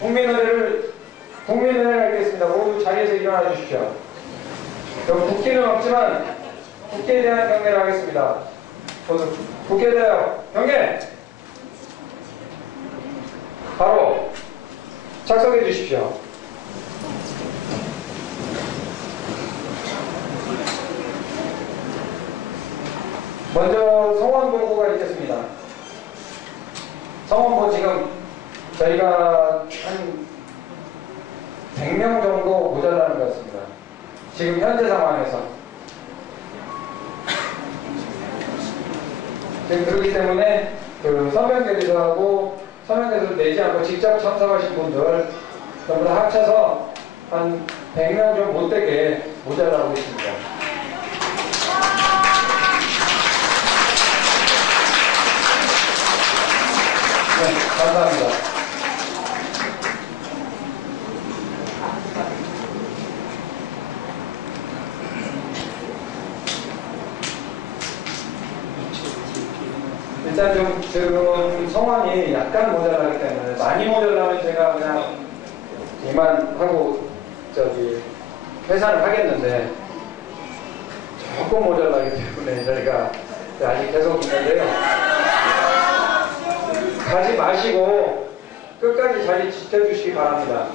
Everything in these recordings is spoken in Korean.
국민의례를 국민의례를 하겠습니다. 모두 자리에서 일어나 주십시오. 국기는 없지만 국기에 대한 경례를 하겠습니다. 모두 국기에 대하여 경례! 바로 착석해 주십시오. 먼저 성원 보고가 있겠습니다. 성원 보 지금 저희가 한 100명 정도 모자라는 것 같습니다. 지금 현재 상황에서. 지금 그렇기 때문에 그 서명대리소하고 서명대리소 내지 않고 직접 참석하신 분들 전부 다 합쳐서 한 100명 좀 못되게 모자라고 있습니다. 네, 감사합니다. 일단 좀 지금 성환이 약간 모자라기 때문에 많이 모자라면 제가 그냥 이만 하고 저기 회사를 하겠는데 조금 모자라기 때문에 저희가 아직 계속 있는데요. 가지 마시고 끝까지 자리 지켜주시기 바랍니다.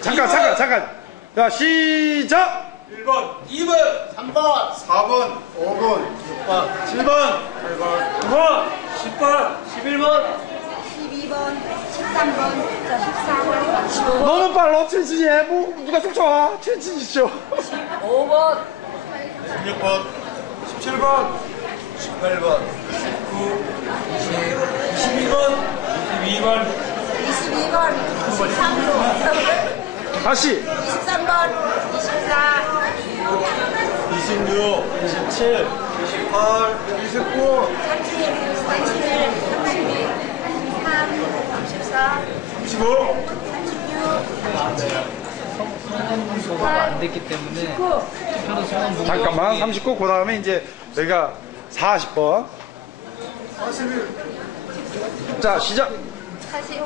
잠깐 잠깐 잠깐 자 시작 1번, 2번, 3번, 4번, 5번, 6번, 7번, 8번, 9번, 10번, 11번, 12번, 13번, 14번, 15번, 너무 빨라 최진이 뭐 누가 쫓아와 최진이죠. 5번, 16번, 17번, 18번, 19, 20, 22번, 22번, 22번, 23번, 다시. 23번, 24, 26, 27, 28, 29, 30, 31, 32, 33, 34, 35, 소화가 안 됐기 때문에 잠깐만 39 그 다음에 이제 여기가 40번. 41, 자 시작. 40,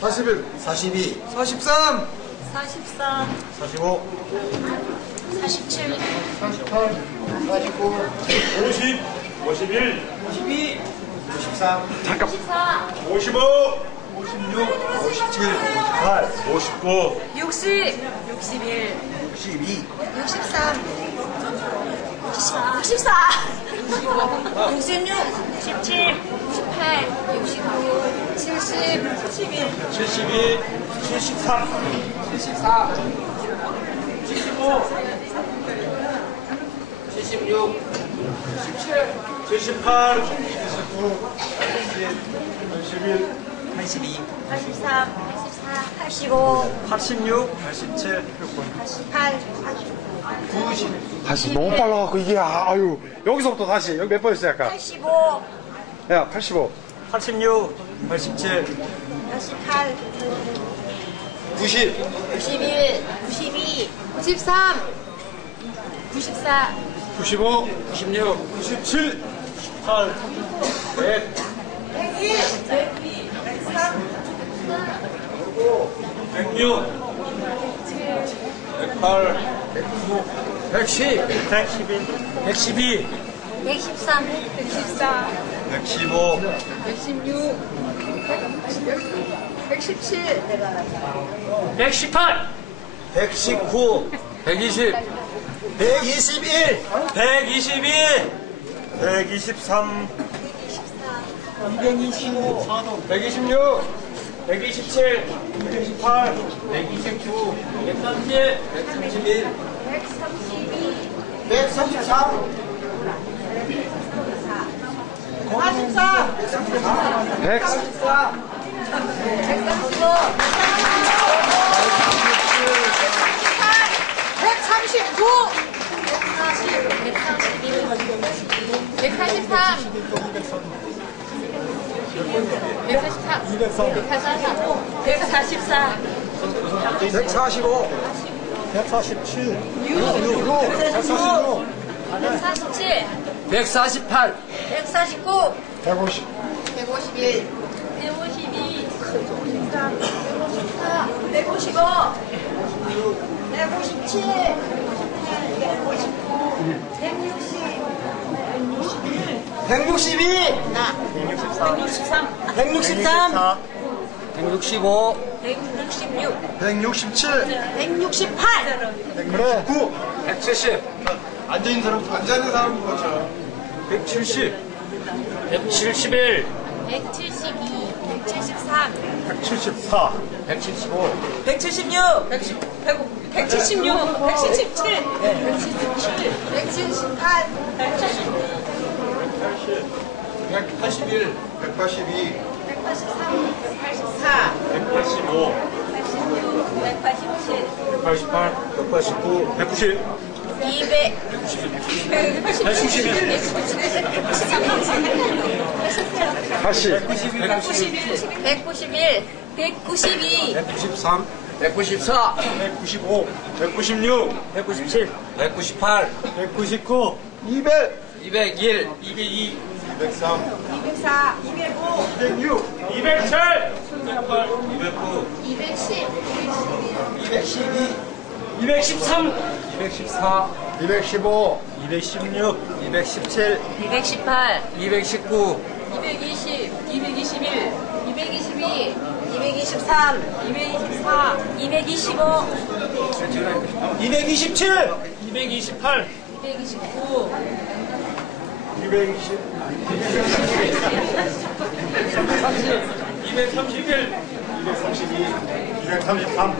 41, 42, 43, 44, 45, 47, 48, 49, 50, 51, 52, 53, 잠깐. 54, 55, 56, 57, 58, 59, 60, 61, 62, 63, 64, 64, 66, 67, 68, 69, 70, 71, 72, 73, 74, 75, 76, 77, 78, 79, 81, 82, 83, 84, 85, 86, 87, 88, 90, 다시 너무 빨라갖고 이게 아, 아유 여기서부터 다시 여기 몇번 했어 약간 85, 야 85 86, 87, 88, 90, 91, 92, 93, 94, 95, 96, 97, 98, 100, 101, 103, 106, 108, 110, 111, 112, 113, 114, 115, 116, 117, 118, 119, 120, 121, 122, 123, 225, 126, 127, 128, 129, 130, 131, 132, 133, 44, 100 139, 140, 141, 143, 143, 144, 145, 147, 146, 146, 147, 148, 149, 150, 151, 152, 153, 154, 155, 157, 159, 160, 162, 163, 163, 165, 166, 167, 168, 169, 170, 앉아있는 사람, 앉아있는 사람 뭐죠? 170, 171, 172, 173, 174, 175, 176, 176, 177, 177, 178, 181, 182, 183, 184, 185, 186, 187, 188, 189, 190, 200, 191, 다시 191, 191, 192, 193, 194, 195, 196, 197, 198, 199, 200, 201, 202, 203, 204, 205, 206, 207, 209, 210, 212, 213, 214, 215, 216, 217, 218, 219, 220, 223, 224, 225, 227, 228, 229, 220, 231,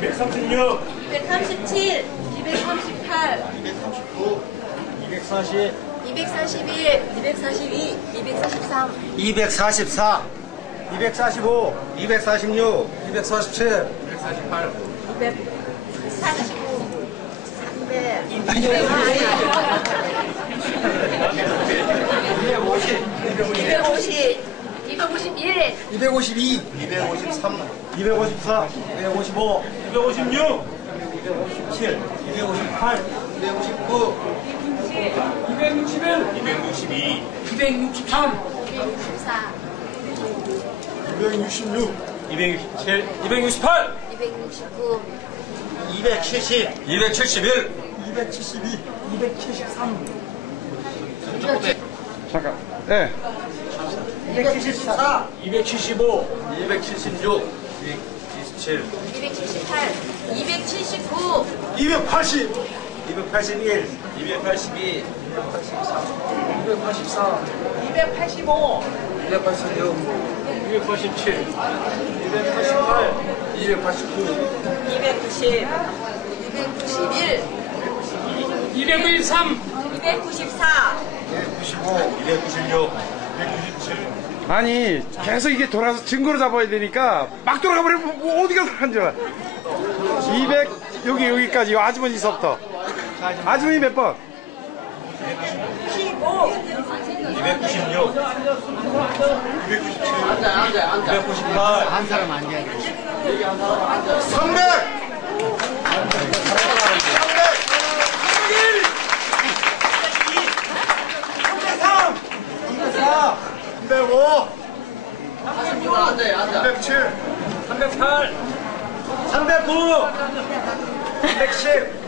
232, 233, 234, 235, 236, 237, 238, 239, 240, 241, 242, 243, 244, 245, 246, 247, 248, 249, 250, 251, 252, 253, 254, 255, 256, 257, 258, 259, 261, 262, 263, 264, 266, 267, 268, 269, 270, 271, 272, 273, 잠깐. 네 274, 275, 276, 227, 278, 279, 280, 281, 282, 284, 285, 286, 287, 288, 289, 290, 291, 293, 294, 295, 296, 297, 아니 계속 이게 돌아서 증거로 잡아야 되니까 막 돌아가 버리면 뭐 어디가 들어간 줄 알아 200 여기 여기까지 이 아주머니서부터. 아주머니 몇 번? 296, 297, 298, 한 사람 안 돼. 300! 304, 305, 307, 308, 309, 310,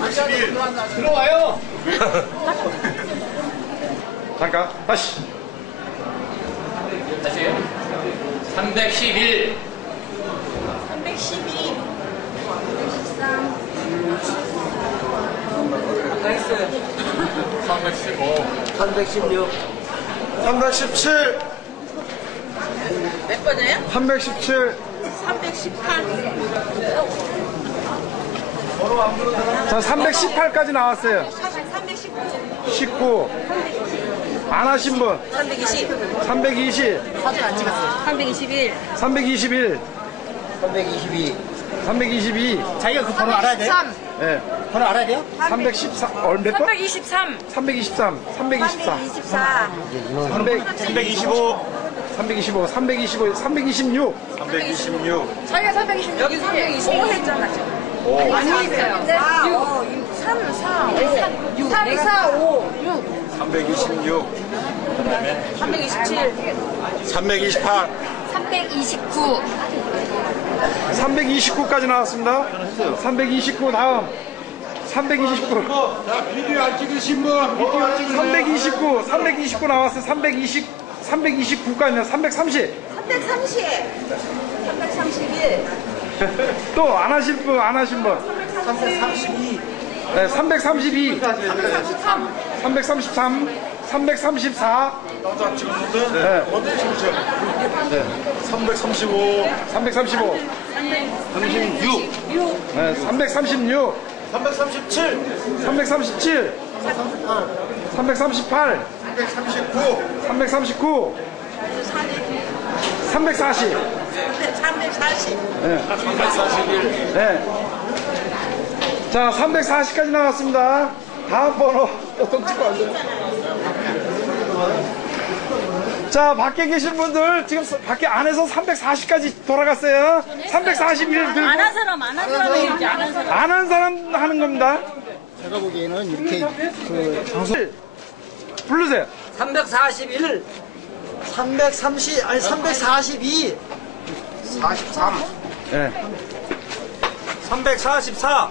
111. 들어와요. 잠깐 다시. 다시 311, 312, 313, 나이스 315, 316, 317, 몇 번이에요? 317. 318, 자 318까지 나왔어요. 319, 19 안 하신 분? 320, 320 사진 안 찍었어요. 321, 321 322. 322 자기가 그 번호 알아야 돼요? 3, 예. 번호 알아야 돼요? 314 어, 몇 번? 323, 323 324 324, 300 325, 325 325 326 326. 자기가 326, 여기 325 했잖아. 아니 있어요. 6, 3, 4, 5, 6, 3, 4, 5, 6, 326, 327, 328, 329. 329까지 나왔습니다. 329 다음. 329. 자, 비디오 안 찍으신 분, 비디오 안 찍으신 329. 329 나왔어요. 320. 329까지는 330. 330, 331, 또 안 하실 분, 안 하신 분. 332. 네, 332. 333. 334. 나도 찍었는데, 네. 어디 찍으세요? 335, 335. 36, 네, 336. 337, 337. 338. 339, 339. 340. 340, 네. 341. 네. 자, 340까지 나왔습니다. 다음 번호. 또 찍고 안 돼. 자, 밖에 계신 분들 지금 서- 밖에 안에서 340까지 돌아갔어요. 341을 들고 안한 사람, 안 한 사람이 이제 안한 사람. 안 한 사람 하는 겁니다. 제가 보기에는 이렇게 그 방송 부르세요. 341, 330, 아니 342, 43, 네. 344,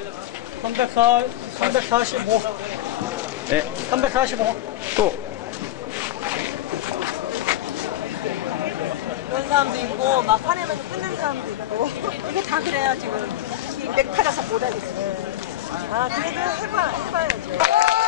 304, 345, 네. 345. 또. 그런 사람도 있고, 막 화내면서 끊는 사람도 있고. 이게 다 그래요, 지금. 이 맥타가서 못 하겠어요. 아, 그래도 해봐, 해봐야죠.